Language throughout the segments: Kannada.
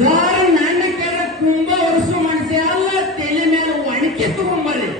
ಜರ ನನ್ನ ಕೆಲ ಕುಂಭ ವರ್ಷ ಮನುಷ್ಯ ಅಲ್ಲ, ತಲೆ ಮೇಲೆ ಒಣಕೆ ತಗೊಂಬರ್ರಿ.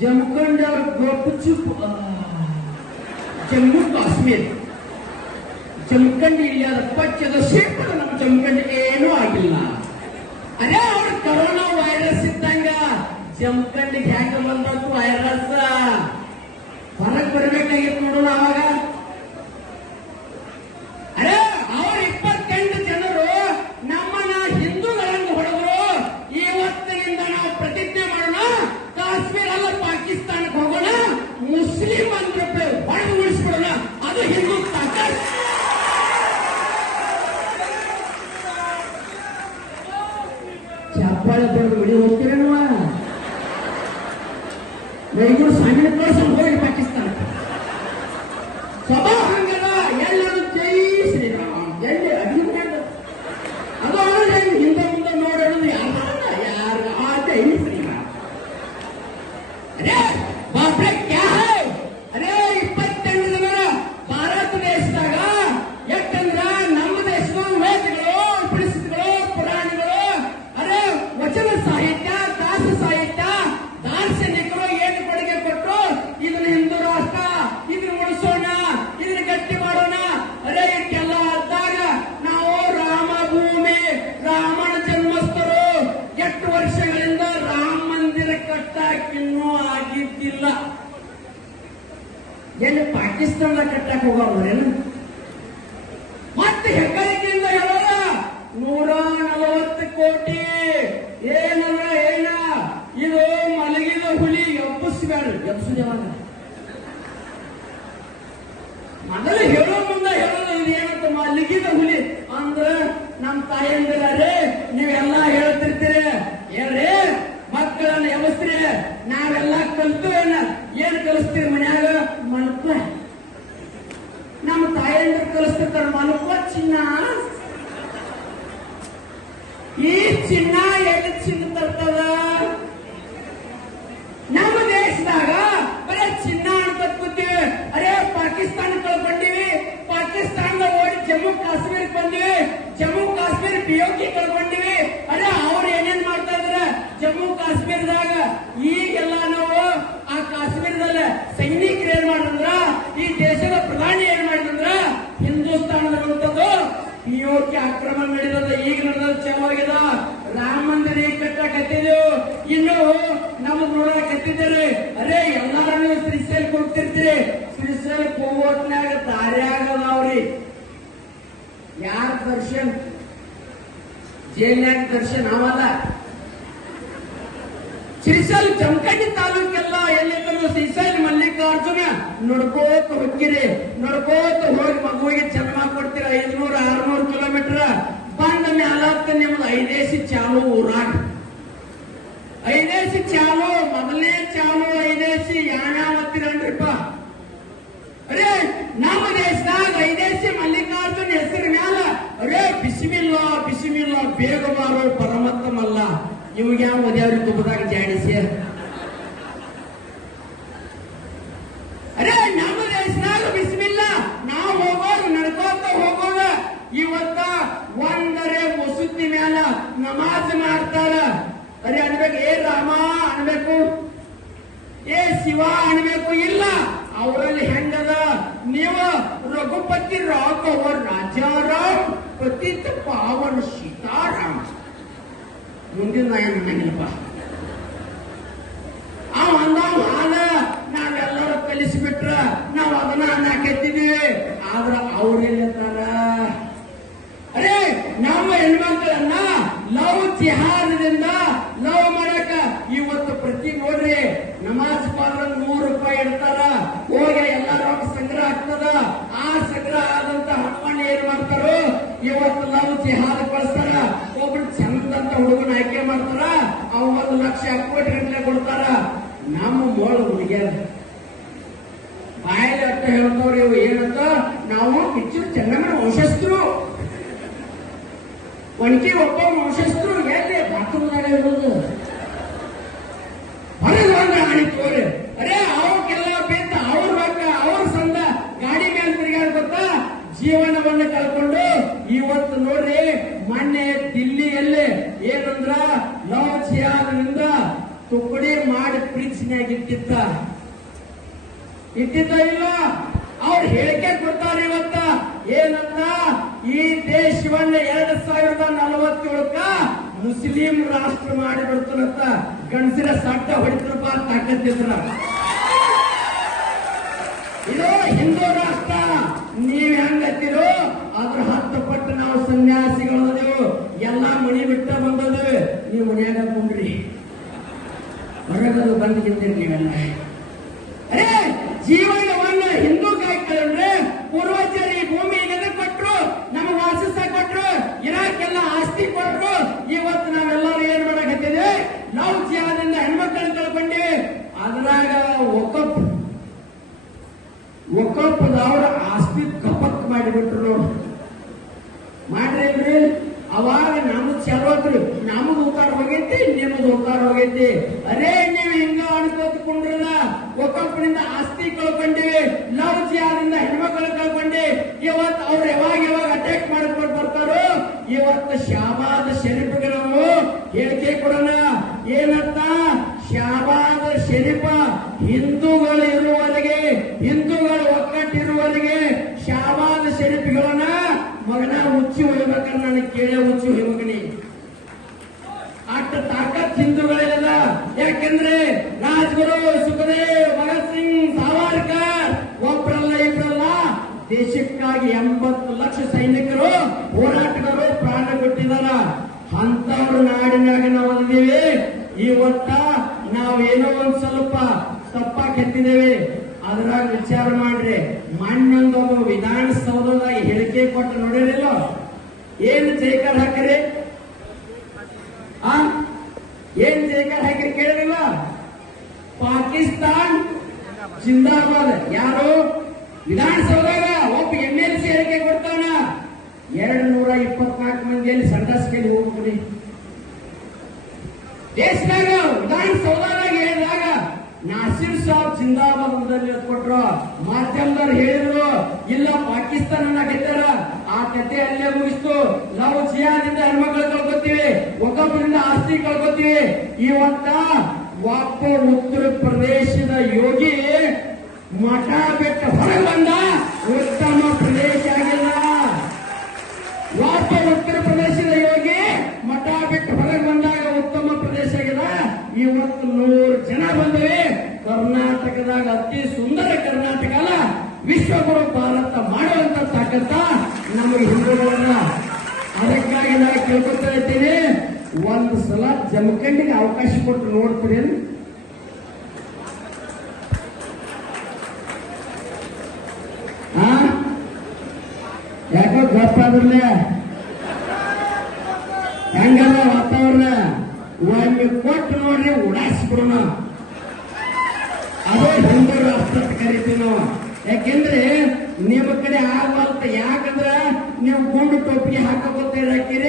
ಜಮಖಂಡಿ ಜಮ್ಮು ಕಾಶ್ಮೀರ ಜಮಖಂಡಿ ಇಲ್ಲದ ಪಚ್ಚದ ಸೇರ್ಪಡ ನಮ್ಮ ಜಮಖಂಡಿ ಏನೂ ಆಗಿಲ್ಲ. ಅದೇ ಅವ್ರು ಕೊರೋನಾ ವೈರಸ್ ಇದ್ದಂಗ ಜಮಖಂಡಿಗೆ ಹೆಂಗ ಬಂದದ್ದು ವೈರಸ್ ಹೊರಗೆ ಬರಬೇಕಾಗಿತ್ತು ನೋಡೋಣ. ಅವಾಗ ಅರೆ ಅವ್ರ 28 ಜನರು ನಮ್ಮನ್ನ ಹಿಂದೂಗಳನ್ನು ಹೊಡೆದ್ರು. ಇವತ್ತಿನಿಂದ ನಾವು ಪ್ರತಿಜ್ಞೆ ಮಾಡೋಣ, ಕಾಶ್ಮೀರ ಅಲ್ಲ ಪಾಕಿಸ್ತಾನಕ್ಕೆ ಹೋಗೋಣ, ಮುಸ್ಲಿಂ ಅಂದ್ರೆ ಹೊಡೆದು ಉಳಿಸ್ಬಿಡೋಣ, ಅದು ಹಿಂದೂ ತಾಕತ್. ಚಪ್ಪಾಳದವ್ರು ಬಿಡಿ ಹೋಗ್ತೀರೇನುವ ಬೆಂಗಳೂರು ಸಣ್ಣ ಕಳ್ಸೋದು ಹೋಗಿ ಪಾಕಿಸ್ತಾನಕ್ಕೆ. ಸ್ವಭಾವ ಹಂಗಲ್ಲ, ಎಲ್ಲರೂ ಜೈ ಶ್ರೀರಾಮ್ ಎಲ್ಲಿ ಅಭಿವೃದ್ಧಿ ಅದು ಹಿಂದೆ ಮುಂದೆ ನೋಡೋದು ಯಾರು ಆ ಜೈ ಶ್ರೀರಾಮ್. ಅರೇ ಬಾಪ್ರೆ ಕ್ಯಾ ಹೈ? ಅರೇ 28 ಜನರ ಭಾರತ ದೇಶದಾಗ ಯಾಕಂದ್ರ ನಮ್ಮ ದೇಶದ ವೇದಗಳು, ಉಪನಿಷತ್ತುಗಳು, ಪುರಾಣಗಳು, ಅರೇ ವಚನ ಸಾಹಿತ್ಯ, ದಾಸ ಸಾಹಿತ್ಯ, ದಾರ್ಶನಿಕರು ಏನು ಕೊಡುಗೆ ಕೊಟ್ಟರು. ಇದನ್ನ ಹಿಂದೂ ರಾಷ್ಟ್ರ, ಇದನ್ನ ಉಳಿಸೋಣ, ಇದನ್ನ ಗಟ್ಟಿ ಮಾಡೋಣ. ಅರೇ ಇದಕ್ಕೆಲ್ಲ ಆದಾಗ ನಾವು ರಾಮ ಭೂಮಿ, ರಾಮನ ಜನ್ಮಸ್ಥರು, 8 ವರ್ಷಗಳಿಂದ ರಾಮ ಮಂದಿರ ಕಟ್ಟಾಕಿನ್ನೂ ಆಗಿದ್ದಿಲ್ಲ. ಎಲ್ಲಿ ಪಾಕಿಸ್ತಾನದ ಕಟ್ಟಕ್ಕೆ ಹೋಗೋರೇನು? ಮತ್ತೆ ಹೆಗ್ಗಳಿಕೆಯಿಂದ ಹೇಳೋಣ 140 ಕೋಟಿ ಏನಲ್ಲ ಏನ ಇದು ಮಲಗಿದ ಹುಲಿ ಎಬ್ಬಿಸ್ಬೇಡ್ರಿ. ಎಬ್ಸುದೇವಾಗ ಮೊದಲು ಹೇಳೋ ಮುಂದೆ ಹೇಳೋದು ಇದೇನಂತ ಮಲಗಿದ ಹುಲಿ ಅಂದ್ರೆ ನಮ್ಮ ತಾಯಂದಿರೇ ನೀವೆಲ್ಲ ಹೇಳ್ತಿರ್ತೀರಿ, ಏನ್ರಿ ಮಕ್ಕಳನ್ನ ಎಬ್ಬಿಸ್ತೀರಿ, ನಾವೆಲ್ಲ ಕಲ್ತು ಏನ್ ಕಲಿಸ್ತೀರಿ ಮನ್ಯಾಗ? ಮಲ್ಕ. ನಮ್ಮ ತಾಯಂದಿರು ಕಲಿಸ್ತಿರ್ತಾರೆ ಮಲ್ಕೋ ಚಿನ್ನ. ಈ ಚಿನ್ನ ಎಲ್ಲಿ ಚಿನ್ನ ತರ್ತದ? ನಮ್ಮ ದೇಶದಾಗ ಬರೀ ಚಿನ್ನ ಅಂತ ಕೂತೀವಿ. ಅರೇ ಪಾಕಿಸ್ತಾನ ಕಳ್ಕೊಂಡಿವಿ, ಪಾಕಿಸ್ತಾನದ ಓಡಿ ಜಮ್ಮು ಕಾಶ್ಮೀರಕ್ಕೆ ಬಂದಿವಿ, ಜಮ್ಮು ಕಾಶ್ಮೀರ POK ಕಳ್ಕೊಂಡಿವಿ. ಅರೇ ಅವ್ರು ಏನೇನ್ ಮಾಡ್ತಾ ಇದಾರೆ ಜಮ್ಮು ಕಾಶ್ಮೀರದಾಗ? ಈಗೆಲ್ಲ ನಾವು ಆ ಕಾಶ್ಮೀರದಲ್ಲಿ ಸೈನಿಕರು ಏನ್ ಮಾಡಿದ್ರ, ಈ ದೇಶದ ಪ್ರಧಾನಿ ಏನ್ ಮಾಡಿದ್ರ, ಹಿಂದೂಸ್ತಾನದಲ್ಲಿರುವಂತದ್ದು POK ಆಕ್ರಮಣ ನಡೆದ ಈಗ ನಡೆದ ಚಲೋಗಿದ. ರಾಮ ಮಂದಿರ ಈಗ ಕಟ್ಟಕತ್ತಿದ್ದೆವು, ಇನ್ನು ನಮಗ್ ನೋಡಕತ್ತಿದ್ದೀರಿ. ಅರೇ ಎಲ್ಲಾರು ಶ್ರೀಶೈಲಕ್ಕೆ ಹೋಗ್ತಿರ್ತೀರಿ, ಶ್ರೀಶೈಲಕ್ಕೆ ಹೋಗೋತ್ನಾಗ ದಾರ್ಯಾಗದಾವ್ರಿ ಯಾರ ದರ್ಶನ್? ಜೈಲ್ನಾಗ ದರ್ಶನ್ ಅವಲ್ಲ. ಶ್ರೀಶೈಲ ಜಮಖಂಡಿ ತಾಲೂಕೆಲ್ಲ ಎಲ್ಲಿದ್ರು ಶ್ರೀಶೈಲ ಮಲ್ಲಿಕಾರ್ಜುನ ನಡ್ಕೋತ ಹೋಗ್ತೀರಿ. ನಡ್ಕೋತ ಹೋಗಿ ಮಗುವಿಗೆ ಜನ್ಮ ಕೊಡ್ತೀರ. 500-600 ಕಿಲೋಮೀಟರ್ ಬಂದ ಮ್ಯಾಲತ್ತ ನಿಮ್ದು ಐದೇಸಿ ಚಾಲು ಊರಾಗ. ಐದೇಸಿ ಚಾಲು, ಮೊದಲನೇ ಚಾಲು ಐದೇಸಿ ಯಾಣಾವತ್ತಿರನ್ರಿಪ್ಪ. ಅರೇ ನಮ್ಮ ದೇಶದಾಗ ಐದೇಸಿ ಮಲ್ಲಿಕಾರ್ಜುನ ಹೆಸರು ಮ್ಯಾಲ ಅರೇ ಬಿಸಿಮಿಲ್ಲ ಬಿಸಿಮಿಲ್ಲ ಬೇಗ ಬಾರೋ ಪರಮತ್ತಮಲ್ಲ. ಇವಾಗ ಯಾವ ಮದ್ಯಾವ್ರಿ ತುಪ್ಪದಾಗ ಜಾಡಿಸಿ. ಅರೇ ನಮ್ಮ ದೇಶದಾಗ ಬಿಸಿಮಿಲ್ಲ, ನಾವು ಹೋಗೋದು ನಡ್ಕೋತ ಹೋಗೋದ. ಇವತ್ತ ಒಂದರೆ ಮಸೂತಿ ಮ್ಯಾಲ ನಮಾಜ್ ಮಾಡ್ತಾರ. ಅರೆ ಅನ್ಬೇಕು, ಏ ರಾಮ ಅನ್ಬೇಕು, ಏ ಶಿವ ಅನ್ಬೇಕು? ಇಲ್ಲ, ಅವರಲ್ಲಿ ಹೆಂಗದ? ನೀವು ರಘುಪತಿ ರಾಘವ ರಾಜಾರಾಮ್ ಪತಿತ ಪಾವನ ಸೀತಾರಾಮ್. ಮುಂದಿನ ಅನ್ನಂಗಿಲ್ಲಪ್ಪ. ಅವ ಅಂದವ್ ಹಾಲ ನಾವೆಲ್ಲರೂ ಕಲಿಸಿಬಿಟ್ರ ನಾವ್ ಅದನ್ನ ಅನ್ನಕತ್ತಿದೀವಿ. ಆದ್ರ ಅವ್ರೇನಂತಾರ, ಅರೇ ನಮ್ಮ ಹೆಣ್ಮಕ್ಳನ್ನ ಲವ್ ಜಿಹಾದದಿಂದ ಲವ್ ಮಾಡಕ ಇವತ್ತು ಪ್ರತಿ ನೋಡ್ರಿ ನಮಾಜ್ ಪಾತ್ರ 100 ಲಕ್ಷ ಕೋಟಿ ಗಂಟೆ ಕೊಡ್ತಾರ. ನಮ್ಮ ಮೋಳ ಹುಡುಗ್ಯಾರ ಬಾಯಲ್ಲಿ ಅಟ್ಟ ಹೇಳ್ತವ್ರಿ. ಇವು ಏನಂತ ನಾವು ಕಿಚ್ಚೂರು ಚೆನ್ನಮ್ಮನ ವಂಶಸ್ಥರು, ಒಣಕಿ ಒಬ್ಬ ವಂಶಸ್ಥರು. ಎಲ್ಲಿ ಬಾತ್ರೂಮ್ದಾಗ ಇರೋದು ಹೊರಗೆ ಒಂದು ಆಣಿ ತೋರಿ. ಅರೇ ಅವಕ್ಕೆಲ್ಲ ಬೇತ ಅವ್ರ ಮಕ್ಕ ಅವ್ರ ಸಂದ ಗಾಡಿ ಮೇಲೆ ತಿರುಗಾಡ ಗೊತ್ತಾ ಜೀವನವನ್ನು ಕಳ್ಕೊಂಡು ಇವತ್ತು ನೋಡ್ರಿ ಮೊನ್ನೆ ದಿಲ್ಲಿಯಲ್ಲಿ ಏನಂದ್ರ ಲವ್ ಜಿಹಾದ್ನಿಂದ ತುಕಡಿ ಮಾಡಿ ಫ್ರಿಡ್ಜ್ನಾಗ ಇಟ್ಟಿದ್ದ ಇಲ್ಲ. ಅವ್ರು ಹೇಳಿಕೆ ಕೊಡ್ತಾರೆ ಇವತ್ತ ಏನಂತ ಈ ದೇಶವನ್ನ 2047ಕ್ಕ ಮುಸ್ಲಿಂ ರಾಷ್ಟ್ರ ಮಾಡಿ ಬಿಡ್ತಾನಂತ. ಗಂಡಸಿರ ಸಟ್ಟ ಹೊಡಿತಾರಪ್ಪ ತಾಕತ್ತಿದ್ರ. ಇದು ಹಿಂದೂ ರಾಷ್ಟ್ರ ನೀವ್ ಹೆಂಗತ್ತಿರೋ ಅದ್ರ 10 ಪಟ್ಟು ನಾವು ಸನ್ಯಾಸಿಗಳದೇವು. ಎಲ್ಲಾ ಮನಿ ಬಿಟ್ಟ ಬಂದದೇವೆ. ನೀವು ಮನ್ಯಾಗ ಕುಂಡ್ರಿ, ಹೊರಗದು ಬಂದ್ಗಿದ್ದೀರಿ ನೀವೆಲ್ಲ. ಅರೇ ಜೀವನವನ್ನ ಹಿಂದೂ ಕಾಯ್ಕೊಂಡ್ರೆ ಪೂರ್ವಜರು ಈ ಭೂಮಿ ಎದಕ್ ಕೊಟ್ರು, ನಮಗೆ ವಾಸಿಸ ಕೊಟ್ರು, ಇರಾಕೆಲ್ಲ ಆಸ್ತಿ ಕೊಟ್ರು. ಇವತ್ತು ನಾವೆಲ್ಲರೂ ಏನ್ ಮಾಡಕತ್ತಿದ್ವಿ, ಲವ್ ಜಿಹಾದ್ನಿಂದ ಹೆಣ್ಮಕ್ಳನ್ನ ಕಳ್ಕೊಂಡಿವಿ. ಅದ್ರಾಗ ಒಕ್ಕಪ್ಪದವ್ರ ಆಸ್ತಿ ಕಪತ್ ಮಾಡಿಬಿಟ್ರು. ಮಾಡ್ರಿ ಅವಾಗ ನಮ್ದು ಚಲೋತ್ರಿ, ನಮ್ದು ಉತ್ತಾರ ಹೋಗೈತಿ, ನಿಮ್ಮದು ಉತ್ತಾರ ಹೋಗೈತಿ. ಅರೇ ನೀವು ಹಿಂಗ ಅನ್ಕೋತ್ಕೊಂಡ್ರಲ್ಲ, ಒಕ್ಕಪ್ಪನಿಂದ ಆಸ್ತಿ ಕಳ್ಕೊಂಡಿವಿ, ಲವ್ ಜಿಹಾದ್ನಿಂದ ಹೆಣ್ಮಕ್ಳು ಕಳ್ಕೊಂಡಿ. ಇವತ್ತು ಅವ್ರು ಯಾವಾಗ ಅಟ್ಯಾಕ್ ಮಾಡ್ಕೊಂಡು ಬರ್ತಾರೋ ಇವತ್ತು ಶಾಬಾದ್ ಶರೀಫ್ಗೆ ನಾವು ಹೇಳಿಕೆ ಕೊಡೋಣ. ಏನಂತ ಶಾಬಾದ್ ಶರೀಫ ಹಿಂದೂಗಳು ಇರುವವರೆಗೆ, ಹಿಂದೂಗಳು ಒಕ್ಕಟ್ಟಿರುವವರೆಗೆ ಶಾಬಾದ್ ಶರೀಫ್ಗಳನ್ನ ಮಗನ ಹುಚ್ಚಿ ಹೊಡಿಬೇಕಂತ ನನಗೆ ಕೇಳೇ ಹುಚ್ಚಿ ಹೊಡಿಬೇಕನಿ. ಅಷ್ಟ ತಾಕತ್ ಹಿಂದೂಗಳಿಲ್ಲ. ಯಾಕೆಂದ್ರೆ ರಾಜ್ಗುರು ಸುಖದೇವ್, ಭಗತ್ ಸಿಂಗ್, ಸಾವರ್ಕರ್ ಒಬ್ಬರಲ್ಲ ಇಬ್ಬರಲ್ಲ ದೇಶಕ್ಕಾಗಿ 80 ಲಕ್ಷ ಸೈನಿಕರು ಹೋರಾಟಗಾರರು ಪ್ರಾಣ ಕೊಟ್ಟಿದಾರ. ಅಂತವ್ರ ನಾಡಿನಾಗ ನಾವು ಬಂದಿದ್ದೀವಿ. ಇವತ್ತ ನಾವೇನೋ ಒಂದ್ ಸ್ವಲ್ಪ ತಪ್ಪಾಗಿ ಎತ್ತಿದ್ದೇವೆ. ಅದ್ರಾಗ ವಿಚಾರ ಮಾಡ್ರಿ. ಮಣ್ಣೊಂದು ವಿಧಾನಸೌಧದಾಗ ಹೇಳಿಕೆ ಕೊಟ್ಟು ನೋಡಿರಲಿಲ್ಲ, ಏನ್ ಜೈಕಾರ ಹಾಕಿರಿ, ಏನ್ ಜೈಕಾರ ಹಾಕಿರಿ ಕೇಳಿರಲಿಲ್ಲ. ಪಾಕಿಸ್ತಾನ್ ಜಿಂದಾಬಾದ್. ಯಾರು ವಿಧಾನಸೌಧದಾಗ ಒಬ್ಬ MLC ಹೇಳಿಕೆ ಕೊಡ್ತಾನ. 224 ಮಂದಿಯಲ್ಲಿ ಸಂಡಾಸ್ಕೇಲಿ ಹೋಗ್ಬಿಡಿ. ದೇಶದಾಗ ವಿಧಾನಸೌಧದಾಗ ಹೇಳಿದಾಗ ನಾಸಿರ್ ಸಾಬ್ ಜಿಂದಾಬಾದ್ ಅಂತ ಕೊಟ್ರು. ಮಾಧ್ಯಮದವ್ರು ಹೇಳಿದ್ರು ಇಲ್ಲ ಪಾಕಿಸ್ತಾನ ಗೆದ್ದಾರ. ಆ ಕತೆ ಅಲ್ಲೇ ಮುಗಿಸ್ತು. ನಾವು ಜಿಹಾದಿಂದ ಹೆಣ್ಮಕ್ಳು ಕಳ್ಕೊತೀವಿ, ಒಕ್ಕಪ್ಪನಿಂದ ಆಸ್ತಿ ಕಳ್ಕೊತೀವಿ. ಇವತ್ತ ಒಬ್ಬ ಉತ್ತರ ಪ್ರದೇಶದ ಯೋಗಿ ಮಠ ಬೆಟ್ಟ ಹೊರಗೆ ಬಂದ, ಉತ್ತಮ ಪ್ರದೇಶ ಆಗಿಲ್ಲ. ಒಬ್ಬ ಉತ್ತರ ಪ್ರದೇಶದ ಯೋಗಿ ಮಠ ಬಿಟ್ಟು ಹೊರಗೆ ಬಂದಾಗ ಉತ್ತಮ ಪ್ರದೇಶ ಆಗಿದೆ. ಇವತ್ತು 100 ಜನ ಬಂದವೆ. ಕರ್ನಾಟಕದಾಗ ಅತಿ ಸುಂದರ ಕರ್ನಾಟಕ ಅಲ್ಲ, ವಿಶ್ವಗುರು ಭಾರತ ಮಾಡುವಂತ ತಾಕತ್ತ ನಮಗೆ ಹಿಂದೂಗಳನ್ನ. ಅದಕ್ಕಾಗಿ ನಾನು ಕೇಳ್ಕೊತಾ ಇದ್ದೀನಿ, ಒಂದು ಸಲ ಜಮಖಂಡಿಗೆ ಅವಕಾಶ ಕೊಟ್ಟು ನೋಡ್ತೀರಿ. ಯಾಕೋ ಗೊತ್ತಾದ್ರಲ್ಲ ಹೆಂಗಲ್ಲ ವಾತಾವರಣ. ಒಮ್ಮೆ ಕೊಟ್ಟು ನೋಡ್ರಿ, ಉಡಾಯಿಸ್ಬಿಡೋಣ. ಅದೇ ಹಿಂದೂ ರಾಷ್ಟ್ರ ಕರಿತೀವಿ ನಾವು. ಯಾಕೆಂದ್ರೆ ನಿಮ್ಮ ಕಡೆ ಆಗಬಾರ್ದು. ಯಾಕಂದ್ರ ನೀವು ಗುಂಡು ಟೋಪಿಗೆ ಹಾಕಿ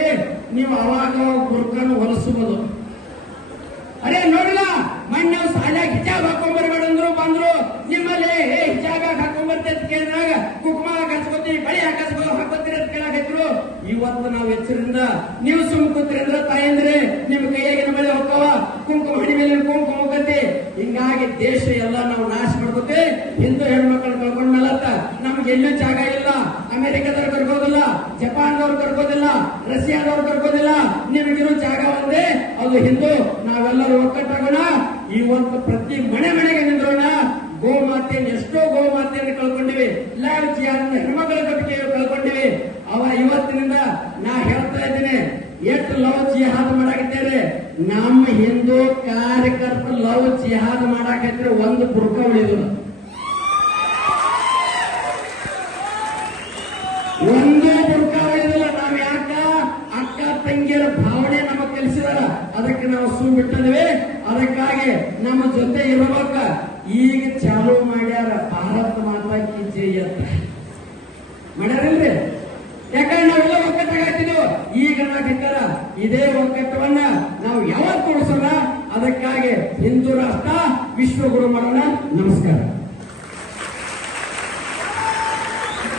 ನೀವು ಅವಾಗ ಗುರುಕನ್ನು ಹೊಲಿಸಬಹುದು. ಅರೇ ನೋಡಿಲ್ಲ, ಮೊನ್ನೆ ನೀವು ಶಾಲ್ಯಾಗ ಹಿಜಾಬ್ ಹಾಕೊಂಡ್ಬರ್ಬೇಡ ಅಂದ್ರು, ಬಂದ್ರು ನಿಮ್ಮಲ್ಲಿ ಹಿಜಾಬ್ ಹಾಕೊಂಡ್ಬರ್ತೇ ಅಂತ ಕೇಳಿದಾಗ ಕುಕ್ಮ ಹಚ್ಕೋತೀವಿ, ಬಳಿ ಹಾಕೋತೀರಿ ಅಂತ ಕೇಳಾಕತ್ರು. ಇವತ್ತು ನಾವು ಎಚ್ಚರಿಂದ ನೀವು ಸುಮ್ ಕೂತ್ರಿ ಅಂದ್ರೆ ತಾಯಂದ್ರೆ ನಿಮ್ ಕೈಯಾಗಿನ ಬಳಿ ಹೋಗ್ತಾವ, ಕುಂಕುಮ ಹಣಿ ಮೇಲೆ ಕುಂಕುಮ ಹೋಗತಿ. ಹಿಂಗಾಗಿ ದೇಶ ಎಲ್ಲ ನಾವು ನಾಶ ಮಾಡ್ಕೋತೀವಿ. ಹಿಂದೂ ಹೆಣ್ಮಕ್ಳು ಕಳ್ಕೊಂಡ್ಮೇಲತ್ತ ನಮ್ಗೆ ಎಲ್ಲೂ ಜಾಗ ಇಲ್ಲ. ಅಮೆರಿಕದವ್ರು ಕರ್ಕೋದಿಲ್ಲ, ಜಪಾನ್ದವ್ರು ಕರ್ಕೋದಿಲ್ಲ, ರಷ್ಯಾದವ್ರು ಕರ್ಕೋದಿಲ್ಲ. ನಿಮಗಿರೋ ಜಾಗ ಒಂದೇ, ಅದು ಹಿಂದೂ. ನಾವೆಲ್ಲರೂ ಒಕ್ಕಟ್ಟಾಗೋಣ. ಇವತ್ತು ಪ್ರತಿ ಮನೆಗೆ ನಿಂದ್ರೋಣ. ಗೋಮಾತೆಯನ್ನು ಎಷ್ಟೋ ಗೋಮಾತೆಯನ್ನು ಕಳ್ಕೊಂಡಿವಿ. ಲವ್ ಜಿಹಾದ್ ಹೆಣ್ಮಕ್ಳ ಕಟ್ಟಿಗೆ ಕಳ್ಕೊಂಡಿವಿ. ಇವತ್ತಿನಿಂದ ನಾ ಹೇಳ್ತಾ ಇದ್ದೀನಿ, ಎಷ್ಟು ಲವ್ ಜಿಹಾದ್ ಮಾಡಾಕಿದ್ದೇನೆ. ನಮ್ಮ ಹಿಂದೂ ಕಾರ್ಯಕರ್ತರು ಲವ್ ಜಿಹಾದ್ ಮಾಡಾಕಿದ್ರೆ ಒಂದು ಬುರ್ಕ ಉಳಿದು, ಒಂದೇ ಬುರ್ಕ ಉಳಿದಿಲ್ಲ. ನಾವ್ ಯಾಕ ಅಕ್ಕ ತಂಗಿಯರ ಭಾವನೆ ನಮಗ್ ಕಲಿಸಿದಾರ, ಅದಕ್ಕೆ ನಾವು ಸೂ ಬಿಟ್ಟಿದ್ವಿ. ಅದಕ್ಕಾಗಿ ನಮ್ಮ ಜೊತೆ ಇರಬೇಕ. ಈಗ ಚಾಲು ಮಾಡ್ಯಾರ ಭಾರತ ಮಾತಾ ಕಿ ಜೈ ಅಂತ ಮಾಡ್ಯಾರಿಲ್ರಿ. ಯಾಕಂದ್ರೆ ನಾವೆಲ್ಲ ಒಕ್ಕಟ್ಟಾಗ್ತಿದ್ವು. ಈಗ ನಾಟಿದ್ದಾರ ಇದೇ ಒಕ್ಕಟ್ಟವನ್ನ ನಾವು ಯಾವತ್ತು ಉಳಿಸೋಣ. ಅದಕ್ಕಾಗಿ ಹಿಂದೂ ರಾಷ್ಟ್ರ ವಿಶ್ವಗುರು ಮಾಡೋಣ. ನಮಸ್ಕಾರ.